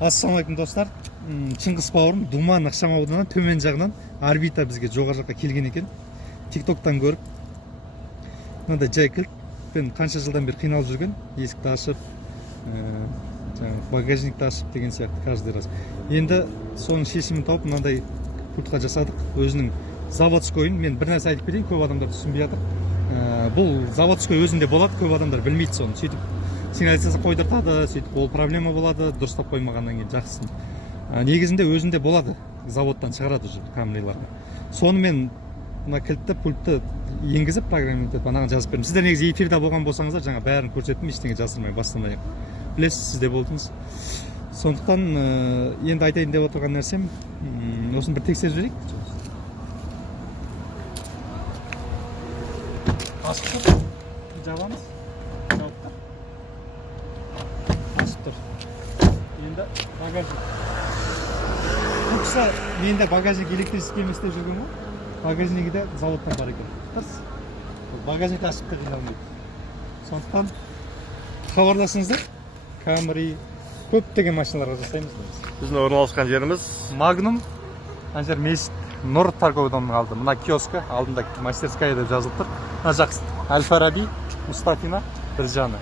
Ассалаумалейкум достар. Чыңгыз бауырым Думан ықшам ауданынан төмен жағынан орбита бізге жоғары жаққа келген екен. Тиктоктан көріп, мынандай жай кілтпен қанша жылдан бері қиналып жүрген, есікті ашып, багажникті ашып деген сияқты каждый раз. Енді соның шешімін тауып мынандай пультқа жасадық. Өзінің заводскойын мен бір нәрсе айтып кетейін, көп адамдар түсінбей жатыр. Бұл заводской өзінде болады, көп адамдар білмейді соны. Сөйтіп сигнализация қойдыртады, сөйтіп ол проблема болады, дұрыстап қоймағаннан кейін жақсысын. Негізінде өзінде болады, заводтан шығарады уже камераларды. Сонымен мына кілтті, пультті енгізіп программамен анаған жазып бердім. Сіздер негізі эфирде болған болсаңыздар, жаңа бәрін көрсеттім, ештеңе жасырмай бастан аяқ. Білесіз, сізде болдыңыз. Сондықтан енді айтайын деп отырған нәрсем, осыны бір тексеріп жіберейік. Ашып тұр, жабамыз. Ашып тұр. Енді багажник. Бұл кісі менде багажник электрический емес деп жүрген ғой. Багажнигі де заводтан бар екен. Тұрс. Багажник ашып та қиналмайды. Сондықтан хабарласыңыздар. Камри көптеген машиналарға жасаймыз. Біздің орналасқан жеріміз Магнум, ана жер мешіт, Нұр торговый-домның алды. Мына киоска, алдында мастерская деп жазылып тұр. Мына жақсы Әл-Фараби, Мустафина, Біржаны.